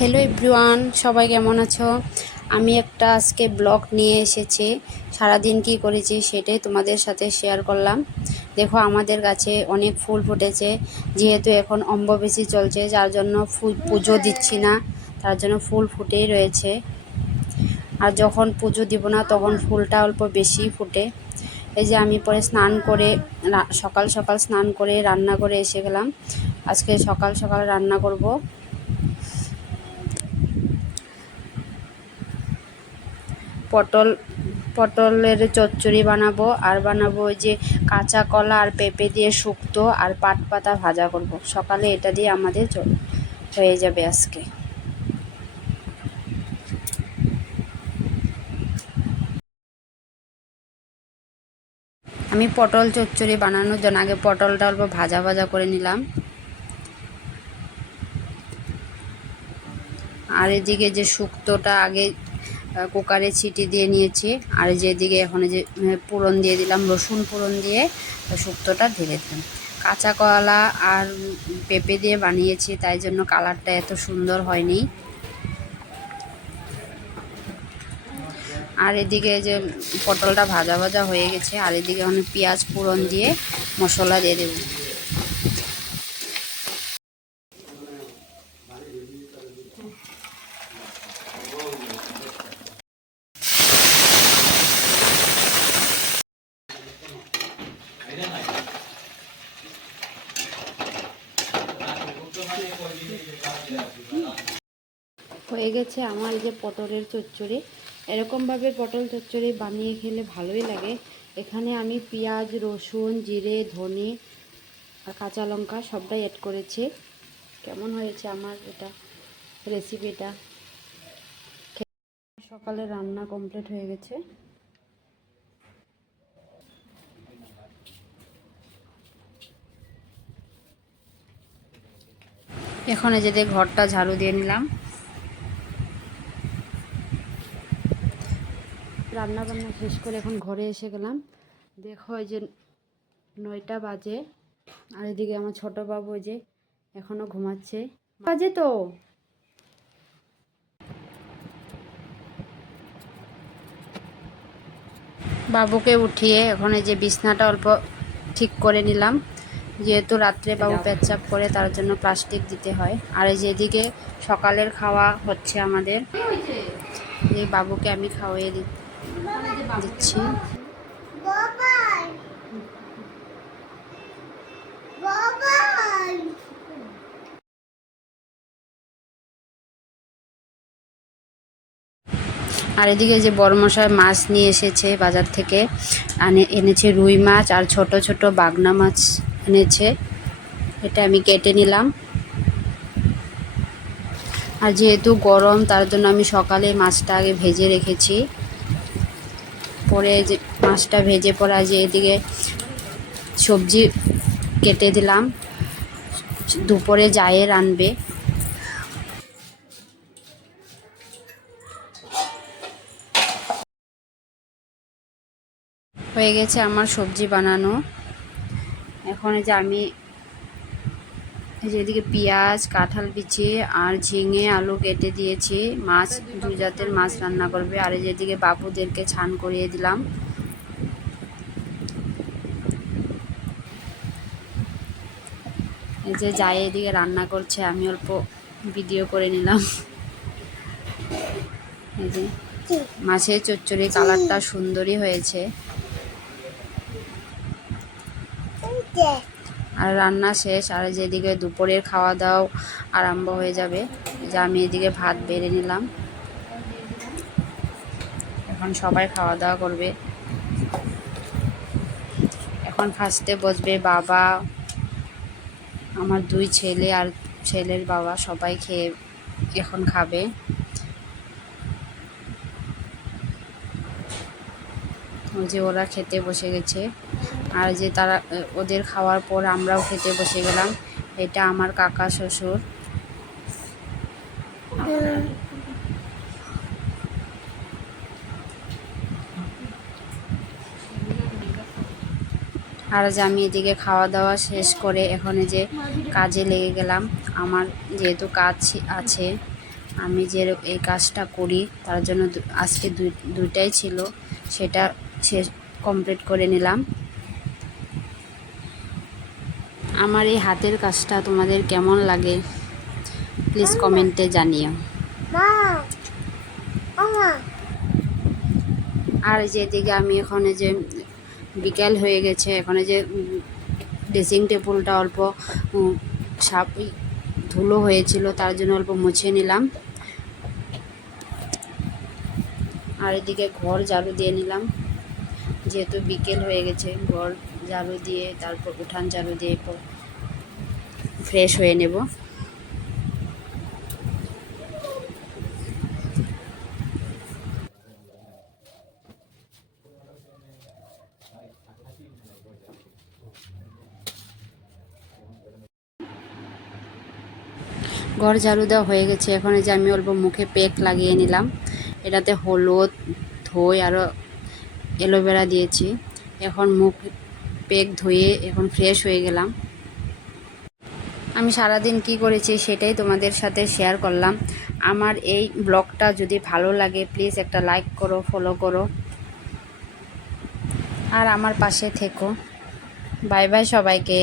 Hello everyone, সবাই কেমন আছো? আমি একটা আজকে ব্লগ নিয়ে এসেছি। সারাদিন কি করেছি সেটাই তোমাদের সাথে শেয়ার করলাম। দেখো, আমাদের গাছে অনেক ফুল ফুটেছে। যেহেতু এখন অম্বুবাচী চলছে, যার জন্য ফুল পুজো দিচ্ছি না, তার জন্য ফুল ফুটেই রয়েছে। আর যখন পুজো দিব না তখন ফুলটা অল্প বেশি ফুটে। এই যে আমি পরে স্নান করে সকাল সকাল স্নান করে রান্না করে এসে গেলাম। আজকে সকাল সকাল রান্না করব। পটলের চচ্চড়ি বানাবো, আর বানাবো ওই যে কাঁচা কলা আর পেঁপে দিয়ে শুক্তো আর পাট পাতা ভাজা করব। সকালে এটা দিয়ে আমাদের হয়ে যাবে আজকে। আমি পটল চচ্চড়ি বানানোর জন্য আগে পটলটা অল্প ভাজা ভাজা করে নিলাম। আর এদিকে যে শুক্তোটা আগে কুকারে ছিটি দিয়ে নিয়েছি, আর যেদিকে এখন যে ফোড়ন দিয়ে দিলাম, রসুন ফোড়ন দিয়ে শুক্তোটা ঢেলে দিলাম। কাঁচা কলা আর পেঁপে দিয়ে বানিয়েছি, তাই জন্য কালারটা এত সুন্দর হয়নি। আর এদিকে যে পটলটা ভাজা ভাজা হয়ে গেছে, আর এদিকে অনেক পেঁয়াজ ফোড়ন দিয়ে মশলা দিয়ে দেব। হয়ে গেছে আমার এই যে পটলের চচ্চড়ি। এরকমভাবে পটল চচ্চড়ি বানিয়ে খেলে ভালোই লাগে। এখানে আমি পেঁয়াজ, রসুন, জিরে, ধনে আর কাঁচা লঙ্কা সবটাই অ্যাড করেছি। কেমন হয়েছে আমার এটা রেসিপিটা? সকালে রান্না কমপ্লিট হয়ে গেছে। এখন এই যে ঘরটা ঝাড়ু দিয়ে নিলাম। রান্না বান্না শেষ করে এখন ঘরে এসে গেলাম। দেখো এই যে 9টা বাজে, আর এদিকে আমার ছোট বাবু যে এখনো ঘুমাচ্ছে। বাজে তো বাবুকে উঠিয়ে এখন এই যে বিছনাটা অল্প ঠিক করে নিলাম। যেহেতু রাত্রে বাবু পেচ্ছাপ করে, তার জন্য প্লাস্টিক দিতে হয়। আর এই যেদিকে সকালের খাওয়া হচ্ছে আমাদের, এই বাবুকে আমি খাওয়াই দিচ্ছি। আর এদিকে যে বড়মশাই মাছ নিয়ে এসেছে বাজার থেকে, এনেছে রুই মাছ আর ছোট ছোট বাগনা মাছ এনেছে। এটা আমি কেটে নিলাম। আর যেহেতু গরম, তার জন্য আমি সকালে মাছটা আগে ভেজে রেখেছি। পরে যে মাছটা ভেজে পরে যে এদিকে সবজি কেটে দিলাম, দুপুরে জায়ের আনবে। হয়ে গেছে আমার সবজি বানানো। এখন এই যে আমি এই যে এদিকে পেঁয়াজ, কাঁঠাল বিচি আর ঝিঙে আলু কেটে দিয়েছি। মাছ, 2 জাতের মাছ রান্না করবে। আর এই যেদিকে বাবুদেরকে ছান করিয়ে দিলাম। এই যে যাই এদিকে রান্না করছে, আমি অল্প ভিডিও করে নিলাম। এই যে মাছের চচ্চড়ি কালারটা সুন্দরই হয়েছে। আর রান্না শেষ। আর যেদিকে দুপুরের খাওয়া দাওয়া আরম্ভ হয়ে যাবে। যে আমি এদিকে ভাত বেড়ে নিলাম, এখন সবাই খাওয়া দাওয়া করবে। এখন ফার্স্টে বসবে বাবা, আমার 2 ছেলে আর ছেলের বাবা, সবাই খেয়ে এখন খাবে। ওই যে ওরা খেতে বসে গেছে। আর যে তারা ওদের খাওয়ার পর আমরাও খেতে বসে গেলাম। এটা আমার কাকা শ্বশুর। আর যে আমি এদিকে খাওয়া দাওয়া শেষ করে এখন যে কাজে লেগে গেলাম। আমার যেহেতু কাজ আছে, আমি যে এই কাজটা করি তার জন্য আজকে দুইটাই ছিল, সেটা শেষ কমপ্লিট করে নিলাম। আমার এই হাতের কাজটা তোমাদের কেমন লাগে প্লিজ কমেন্টে জানিও। আর যেদিকে আমি এখন যে বিকেল হয়ে গেছে, এখন যে ড্রেসিং টেবিলটা অল্প সাপ ধুলো হয়েছিল তার জন্য অল্প মুছে নিলাম। আর এদিকে ঘর ঝাড়ু দিয়ে নিলাম, যেহেতু বিকেল হয়ে গেছে। ঘর ঝাড়ু দিয়ে তারপর উঠান ঝাড়ু দিয়ে ফ্রেশ হয়ে নেব। ঘর ঝাড়ু দেওয়া হয়ে গেছে। এখন যে আমি অল্প মুখে প্যাক লাগিয়ে নিলাম, এটাতে হলুদ, দই আরও অ্যালোভেরা দিয়েছি। এখন মুখ প্যাক ধুয়ে এখন ফ্রেশ হয়ে গেলাম। আমি সারাদিন কি করেছি সেটাই তোমাদের সাথে শেয়ার করলাম। আমার এই ব্লগটা যদি ভালো লাগে প্লিজ একটা লাইক করো, ফলো করো, আর আমার পাশে থেকো। বাই বাই সবাইকে।